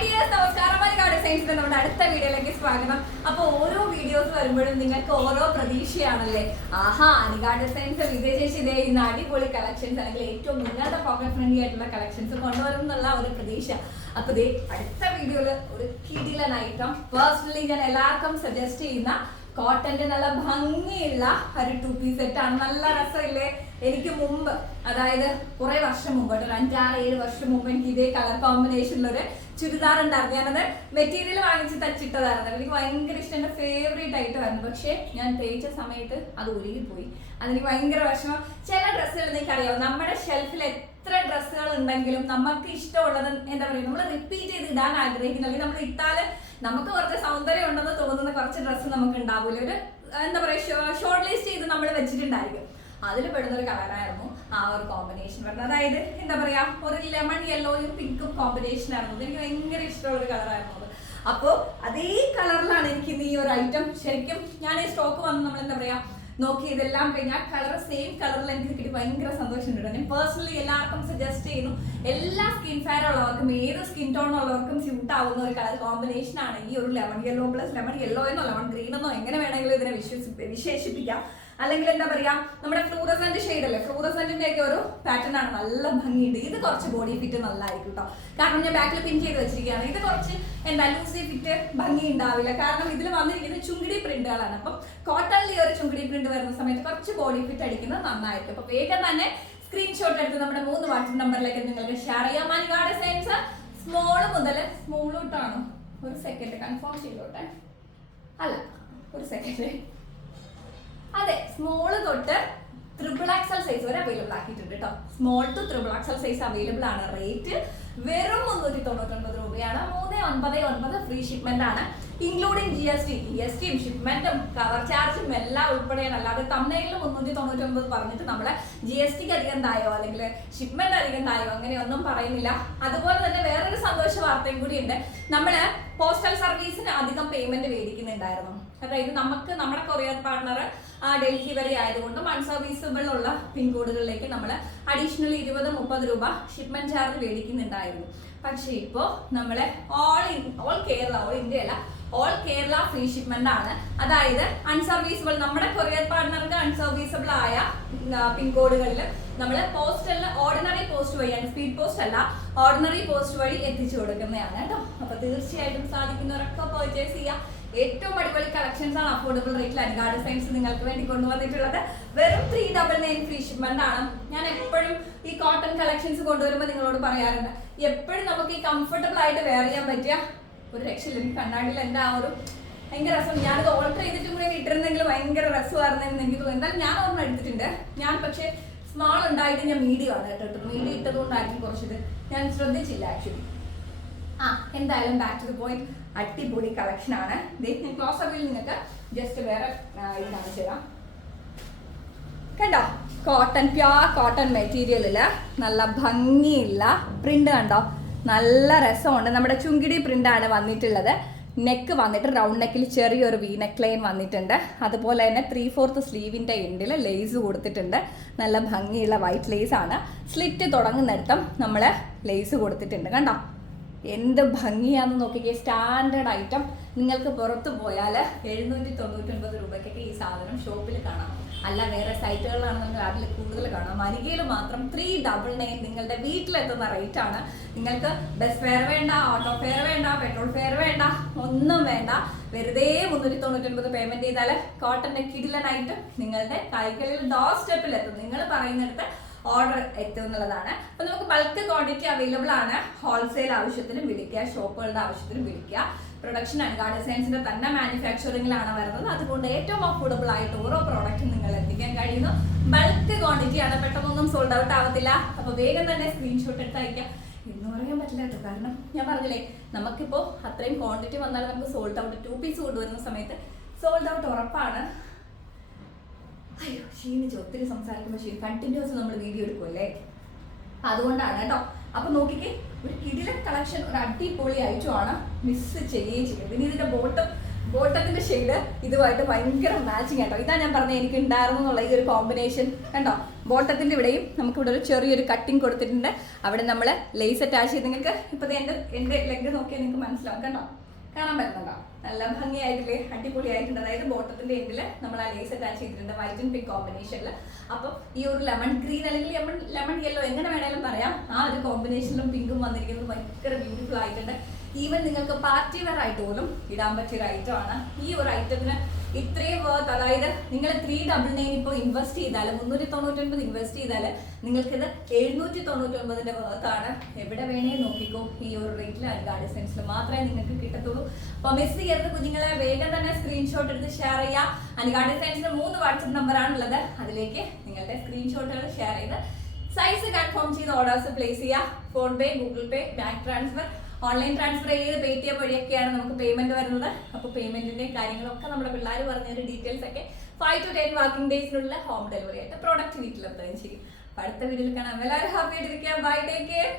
Dears നമസ്കാരം. മലയാള സയൻസിന്റെ നമ്മുടെ അടുത്ത വീഡിയോയിലേക്ക് സ്വാഗതം. അപ്പോൾ ഓരോ വീഡിയോസ് വരുമ്പോഴും നിങ്ങൾക്ക് ഓരോ പ്രതീക്ഷയാണല്ലേ? ആഹാ അനികാട് സയൻസ് വിജയശേഷി ഇതേ ഇന്ന് അടിപൊളി കളക്ഷൻസ് അല്ലെങ്കിൽ ഏറ്റവും നിങ്ങളുടെ പോക്കറ്റ് ഫ്രണ്ട്ലി ആയിട്ടുള്ള കളക്ഷൻസ് കൊണ്ടുവരും എന്നുള്ള ഒരു പ്രതീക്ഷ. അപ്പൊ ദേ അടുത്ത വീഡിയോയിൽ ഒരു കിടിലൻ ഐറ്റം പേഴ്സണലി ഞാൻ എല്ലാവർക്കും സജസ്റ്റ് ചെയ്യുന്ന കോട്ടന്റെ നല്ല ഭംഗിയുള്ള ഒരു ടു പീസ് സെറ്റ് ആണ്. നല്ല രസമില്ലേ? എനിക്ക് മുമ്പ് അതായത് കുറെ വർഷം മുമ്പ് ഒരു അഞ്ചാറ് ഏഴ് വർഷം മുമ്പ് എനിക്ക് ഇതേ കളർ കോമ്പിനേഷനിലൊരു ചുരിദാർ ഉണ്ടായിരുന്നു. ഞാനത് മെറ്റീരിയൽ വാങ്ങിച്ച് തച്ചിട്ടതായിരുന്നു. എനിക്ക് ഭയങ്കര ഇഷ്ടം. എന്റെ ഫേവറേറ്റ് ആയിട്ട് വരുന്നു പക്ഷേ ഞാൻ തേച്ച സമയത്ത് അത് ഉരുകിപ്പോയി. അതെനിക്ക് ഭയങ്കര വിഷമം. ചില ഡ്രസ്സുകൾ നിങ്ങൾക്കറിയാം നമ്മുടെ ഷെൽഫിൽ എത്ര ഡ്രസ്സുകൾ ഉണ്ടെങ്കിലും നമുക്ക് ഇഷ്ടമുള്ളത് എന്താ പറയുക? നമ്മൾ റിപ്പീറ്റ് ചെയ്ത് ഇടാൻ ആഗ്രഹിക്കുന്നു അല്ലെങ്കിൽ നമ്മൾ ഇട്ടാൽ നമുക്ക് കുറച്ച് സൗന്ദര്യം ഉണ്ടെന്ന് തോന്നുന്ന കുറച്ച് ഡ്രസ്സ് നമുക്ക് ഉണ്ടാവില്ല ഒരു എന്താ പറയുക ഷോർട്ട് ലിസ്റ്റ് ചെയ്ത് നമ്മൾ വെച്ചിട്ടുണ്ടായിരിക്കും. അതിൽ പെടുന്ന ഒരു കളറായിരുന്നു ആ ഒരു കോമ്പിനേഷൻ പറഞ്ഞത് അതായത് എന്താ പറയാ ഒരു ലെമൺ യെല്ലോയും പിങ്കും കോമ്പിനേഷൻ ആയിരുന്നു. എനിക്ക് ഭയങ്കര ഇഷ്ടമുള്ള ഒരു കളറായിരുന്നു അപ്പോൾ അതേ കളറിലാണ് എനിക്ക് ഈ ഒരു ഐറ്റം ശരിക്കും ഞാൻ ഈ സ്റ്റോക്ക് വന്ന് നമ്മൾ എന്താ പറയാ നോക്കി ഇതെല്ലാം കഴിഞ്ഞ് ആ കളർ സെയിം കളറിൽ എനിക്ക് കിട്ടി ഭയങ്കര സന്തോഷമുണ്ട് ഞാൻ പേഴ്സണലി എല്ലാവർക്കും സജസ്റ്റ് ചെയ്യുന്നു. എല്ലാ സ്കിൻ ഫെയർ ഉള്ളവർക്കും ഏത് സ്കിൻ ടോൺ ഉള്ളവർക്കും സ്യൂട്ട് ആവുന്ന ഒരു കളർ കോമ്പിനേഷൻ ആണ് ഈ ഒരു lemon yellow plus lemon yellow എന്നോ ലെമൺ ഗ്രീൻ എന്നോ എങ്ങനെ വേണമെങ്കിലും ഇതിനെ വിശേഷിപ്പിക്കാം. അല്ലെങ്കിൽ എന്താ പറയാ നമ്മുടെ ഫ്ലൂറസെന്റ് ഷെയ്ഡ് അല്ലേ? ഫ്ലൂറസെന്റിന്റെ ഒക്കെ ഒരു പാറ്റേൺ ആണ് നല്ല ഭംഗിയുണ്ട്. ഇത് കുറച്ച് ബോഡി ഫിറ്റ് നല്ലതായിരിക്കും കേട്ടോ കാരണം ഞാൻ ബാക്കിൽ പിൻ ചെയ്ത് വെച്ചിരിക്കുകയാണ്. ഇത് കുറച്ച് എന്താ ലൂസി ഫിറ്റ് ഭംഗി ഉണ്ടാവില്ല കാരണം ഇതിൽ വന്നിരിക്കുന്നത് ചുങ്കിടി പ്രിന്റുകളാണ് അപ്പം കോട്ടണിൽ ഒരു ചുങ്കിടി പ്രിന്റ് വരുന്ന സമയത്ത് കുറച്ച് ബോഡി ഫിറ്റ് അടിക്കുന്നത് നന്നായിരിക്കും. അപ്പൊ വേഗം തന്നെ സ്ക്രീൻഷോട്ട് എടുത്ത് നമ്മുടെ മൂന്ന് വാട്സപ്പ് നമ്പറിലേക്ക് നിങ്ങൾക്ക് ഷെയർ ചെയ്യാം. മനുവാട് സൈൻസ് സ്മോൾ മുതൽ സ്മോളോട്ടാണോ ഒരു സെക്കൻഡ് കൺഫേം ചെയ്തോട്ടെ. അല്ല ഒരു സെക്കൻഡ് സ്മോൾ തൊട്ട് ട്രിപ്പിൾ ആക്സൽ സൈസ് വരെ അവൈലബിൾ ആക്കിയിട്ടുണ്ട് കേട്ടോ small to triple XL size available ആണ്. റേറ്റ് വെറും മുന്നൂറ്റി തൊണ്ണൂറ്റൊൻപത് രൂപയാണ്. മൂന്ന് ഒൻപത് ഒൻപത് ഫ്രീ ഷിപ്മെന്റ് ആണ്. Including G S T G S ടിയും ഷിപ്മെന്റും കവർ ചാർജും എല്ലാം ഉൾപ്പെടെയാണ്. അല്ലാതെ തമിഴ്നാട്ടിൽ മുന്നൂറ്റി തൊണ്ണൂറ്റൊൻപത് പറഞ്ഞിട്ട് നമ്മൾ ജി എസ് ടിക്ക് അധികം തായോ? അല്ലെങ്കിൽ ഷിപ്മെന്റ് അധികം തായോ? അങ്ങനെയൊന്നും പറയുന്നില്ല. അതുപോലെ തന്നെ വേറൊരു സന്തോഷ വാർത്തയും കൂടിയുണ്ട് നമ്മൾ പോസ്റ്റൽ സർവീസിന് അധികം പേയ്മെന്റ് മേടിക്കുന്നുണ്ടായിരുന്നു. അതായത് നമുക്ക് നമ്മുടെ കൊറിയർ പാർട്ണർ ഡൽഹി വരെ ആയതുകൊണ്ട് അൺസർവീസബിൾ ഉള്ള പിൻകോഡുകളിലേക്ക് നമ്മൾ അഡീഷണൽ ഇരുപത് മുപ്പത് രൂപ ഷിപ്മെന്റ് ചാർജ് മേടിക്കുന്നുണ്ടായിരുന്നു. പക്ഷേ ഇപ്പോ നമ്മളെ all all Kerala all India അല്ല ഓൾ കേരള ഫ്രീ ഷിപ്മെന്റ് ആണ്. അതായത് അൺസർവീസബിൾ നമ്മുടെ കൊറിയർ പാർട്ട്ണർക്ക് അൺസർവീസബിൾ ആയ പിൻകോഡുകളിൽ നമ്മൾ പോസ്റ്റലിൽ ഓർഡിനറി പോസ്റ്റ് വഴിയാണ് സ്പീഡ് പോസ്റ്റ് അല്ല ഓർഡിനറി പോസ്റ്റ് വഴി എത്തിച്ചു കൊടുക്കുന്നതാണ് കേട്ടോ. അപ്പൊ തീർച്ചയായിട്ടും സാധിക്കുന്നവരൊക്കെ പർച്ചേസ് ചെയ്യാം. ഏറ്റവും അടിപൊളി കളക്ഷൻസ് ആണ് അഫോർഡബിൾ റേറ്റിൽ അൻഗാർഡ് സയൻസ് നിങ്ങൾക്ക് വേണ്ടി കൊണ്ടുവന്നിട്ടുള്ളത്. വെറും three double nine free shipment ആണ്. ഞാൻ എപ്പോഴും ഈ കോട്ടൺ കളക്ഷൻസ് കൊണ്ടുവരുമ്പോൾ നിങ്ങളോട് പറയാറുണ്ട് എപ്പോഴും നമുക്ക് ഈ കംഫർട്ടബിൾ ആയിട്ട് വെയർ ചെയ്യാൻ പറ്റിയ ഒരു രക്ഷയില്ല. എനിക്ക് കണ്ണാടിയിൽ എന്റെ ആ ഒരു ഭയങ്കര രസം. ഞാനത് ഓൾട്ടർ ചെയ്തിട്ടും കൂടെ ഇട്ടിരുന്നെങ്കിൽ ഭയങ്കര രസമായിരുന്നു എന്ന് എനിക്ക് തോന്നുന്നു എന്തായാലും ഞാൻ ഓർമ്മ എടുത്തിട്ടുണ്ട്. ഞാൻ പക്ഷേ സ്മാൾ ഉണ്ടായിട്ട് ഞാൻ മീഡിയം ആണ് കേട്ടോ മീഡിയം ഇട്ടതുകൊണ്ടായിരിക്കും കുറച്ചിത്. ഞാൻ ശ്രദ്ധിച്ചില്ല ആക്ച്വലി ആ എന്തായാലും ബാക്ക് ടു ദ പോയിന്റ് അടിപൊളി കളക്ഷൻ ആണ്. ഞാൻ ക്ലോസ് അപ്പിൽ നിങ്ങൾക്ക് ജസ്റ്റ് വേറെ ഇത് കാണിച്ചു തരാം കണ്ടോ? കോട്ടൺ പ്യോർ കോട്ടൺ മെറ്റീരിയലിൽ നല്ല ഭംഗിയുള്ള പ്രിന്റ് കണ്ടോ? നല്ല രസമുണ്ട്. നമ്മുടെ ചുങ്കിടി ആണ് വന്നിട്ടുള്ളത്. നെക്ക് വന്നിട്ട് റൗണ്ട് നെക്കിൽ ചെറിയൊരു വി നെക്ക് ലൈൻ വന്നിട്ടുണ്ട്. അതുപോലെ തന്നെ ത്രീ ഫോർത്ത് സ്ലീവിന്റെ എൻഡിൽ ലേസ് കൊടുത്തിട്ടുണ്ട്. നല്ല ഭംഗിയുള്ള വൈറ്റ് ലേസ് ആണ്. സ്ലിറ്റ് തുടങ്ങുന്നിടത്തും നമ്മൾ ലേസ് കൊടുത്തിട്ടുണ്ട്. കണ്ടോ? എന്ത് ഭംഗിയാന്ന് നോക്കിക്കേ. Standard item. നിങ്ങൾക്ക് പുറത്ത് പോയാൽ എഴുന്നൂറ്റി തൊണ്ണൂറ്റൊൻപത് രൂപയ്ക്കൊക്കെ ഈ സാധനം ഷോപ്പിൽ കാണാം. അല്ല വേറെ സൈറ്റുകളിലാണെന്നുണ്ടെങ്കിൽ അതിൽ കൂടുതൽ കാണാം. അരികയിൽ മാത്രം ത്രീ ഡബിൾ നയൻ നിങ്ങളുടെ വീട്ടിലെത്തുന്ന റേറ്റ് ആണ്. നിങ്ങൾക്ക് ബസ് ഫെയർ വേണ്ട ഓട്ടോ ഫെയർ വേണ്ട പെട്രോൾ ഫെയർ വേണ്ട ഒന്നും വേണ്ട. വെറുതെ മുന്നൂറ്റി തൊണ്ണൂറ്റൊൻപത് പേയ്മെന്റ് ചെയ്താൽ കോട്ടന്റെ കിടിലനായിട്ട് നിങ്ങളുടെ കൈകളിൽ ഡോർ സ്റ്റെപ്പിൽ എത്തും. നിങ്ങൾ പറയുന്നിടത്ത് ഓർഡർ എത്തും എന്നുള്ളതാണ് അപ്പൊ നമുക്ക് ബൾക്ക് ക്വാണ്ടിറ്റി അവൈലബിൾ ആണ്. ഹോൾസെയിൽ ആവശ്യത്തിനും വിളിക്കുക ഷോപ്പുകളുടെ ആവശ്യത്തിനും വിളിക്കുക. പ്രൊഡക്ഷൻ അൻഗാർഡ് ഡിസൈൻസിന്റെ തന്നെ മാനുഫാക്ചറിംഗിലാണ് വരുന്നത്. അതുകൊണ്ട് ഏറ്റവും അഫോർഡബിൾ ആയിട്ട് ഓരോ പ്രോഡക്റ്റും നിങ്ങൾ എത്തിക്കാൻ കഴിയുന്നു. ബൾക്ക് ക്വാണ്ടിറ്റി ആണ്. പെട്ടെന്നൊന്നും സോൾഡ് ഔട്ട് ആവത്തില്ല. അപ്പൊ വേഗം തന്നെ സ്ക്രീൻഷോട്ട് എടുത്ത് അയക്കാം എന്ന് പറയാൻ പറ്റില്ല കേട്ടോ. കാരണം ഞാൻ പറഞ്ഞില്ലേ നമുക്കിപ്പോൾ അത്രയും ക്വാണ്ടിറ്റി വന്നാൽ നമുക്ക് സോൾഡ് ഔട്ട് ടു പീസ് കൊണ്ടുവരുന്ന സമയത്ത് സോൾഡ് ഔട്ട് ഉറപ്പാണ്. അയ്യോ ക്ഷീണിച്ച് ഒത്തിരി സംസാരിക്കുമ്പോൾ ക്ഷീണം കണ്ടിന്യൂസ് നമ്മൾ വീഡിയോ എടുക്കുമല്ലേ അതുകൊണ്ടാണ് കേട്ടോ. അപ്പൊ നോക്കിക്കേ ഒരു കിടിലൻ കളക്ഷൻ ഒരു അടിപൊളി ഐറ്റം ആണ് മിസ് ചെയ്യുകയും ചെയ്യും പിന്നെ ഇതിന്റെ ബോട്ടം ബോട്ടത്തിന്റെ ഷെയ്ഡ് ഇതുമായിട്ട് ഭയങ്കര മാച്ചിങ് കേട്ടോ ഇതാ ഞാൻ പറഞ്ഞത് എനിക്ക് ഉണ്ടായിരുന്നു എന്നുള്ള ഈ ഒരു കോമ്പിനേഷൻ കണ്ടോ? ബോട്ടത്തിന്റെ ഇവിടെയും നമുക്ക് ഇവിടെ ഒരു ചെറിയൊരു കട്ടിങ് കൊടുത്തിട്ടുണ്ട്. അവിടെ നമ്മൾ ലേസ് അറ്റാച്ച് ചെയ്ത് നിങ്ങൾക്ക് ഇപ്പൊ എന്റെ എന്റെ ലെഗ് നോക്കിയാൽ നിങ്ങൾക്ക് മനസ്സിലാവും. കേട്ടോ കാണാൻ പറ്റുന്നുണ്ടോ? നല്ല ഭംഗിയായിട്ടില്ലേ അടിപൊളിയായിട്ടുണ്ട്. അതായത് ബോട്ടത്തിന്റെ എൻഡിൽ നമ്മൾ ആ ലേസ് അറ്റാച്ച് ചെയ്തിട്ടുണ്ട് വൈറ്റ് ആൻഡ് പിങ്ക് കോമ്പിനേഷനിൽ അപ്പം ഈ ഒരു ലെമൺ ഗ്രീൻ അല്ലെങ്കിൽ ലെമൺ ലെമൺ യെല്ലോ എങ്ങനെ വേണേലും പറയാം. ആ ഒരു കോമ്പിനേഷനിലും പിങ്കും വന്നിരിക്കുന്നത് ഭയങ്കര ബ്യൂട്ടിഫുൾ ആയിട്ടുണ്ട്. ഈവൻ നിങ്ങൾക്ക് പാർട്ടി വെയർ ആയിട്ട് പോലും ഇടാൻ പറ്റിയ ഒരു ഐറ്റം ആണ്. ഈ ഒരു ഐറ്റത്തിന് ഇത്രയും വർത്ത് അതായത് നിങ്ങൾ ത്രീ ഡബിൾ നയൻ ഇപ്പോൾ ഇൻവെസ്റ്റ് ചെയ്താൽ മുന്നൂറ്റി തൊണ്ണൂറ്റൊൻപത് ഇൻവെസ്റ്റ് ചെയ്താൽ നിങ്ങൾക്കിത് എഴുന്നൂറ്റി തൊണ്ണൂറ്റൊൻപതിന്റെ ആണ്. എവിടെ വേണേ നോക്കിക്കോ. ഈ ഒരു റേറ്റിൽ അൽഗാ മാത്രമേ നിങ്ങൾക്ക് കിട്ടത്തുള്ളൂ. അപ്പോൾ മിസ് ചെയ്യരുത് കുഞ്ഞുങ്ങളെ വേഗം തന്നെ സ്ക്രീൻഷോട്ട് എടുത്ത് ഷെയർ ചെയ്യുക അനുഗാഡി ഡിസൈൻസിന് മൂന്ന് വാട്സപ്പ് നമ്പറാണ് ഉള്ളത് അതിലേക്ക് നിങ്ങളുടെ സ്ക്രീൻഷോട്ടുകൾ ഷെയർ ചെയ്ത് സൈസ് കൺഫേം ചെയ്ത് ഓർഡേഴ്സ് പ്ലേസ് ചെയ്യുക PhonePe Google Pay bank transfer online transfer ചെയ്ത് പേ ടി എം വഴിയൊക്കെയാണ് നമുക്ക് പേയ്മെന്റ് വരുന്നത്. അപ്പോൾ പേയ്മെന്റിന്റെ കാര്യങ്ങളൊക്കെ നമ്മുടെ പിള്ളേർ പറഞ്ഞൊരു ഡീറ്റെയിൽസ് ഒക്കെ ഫൈവ് ടു ടെൻ വർക്കിംഗ് ഡേയ്സിനുള്ള ഹോം ഡെലിവറി ആയിട്ട് പ്രോഡക്റ്റ് വീട്ടിലെത്തുകയും ചെയ്യും. അടുത്ത വീഡിയോയിൽ കാണാം. എല്ലാവരും ഹാപ്പി ആയിട്ടിരിക്കാം. Bye take care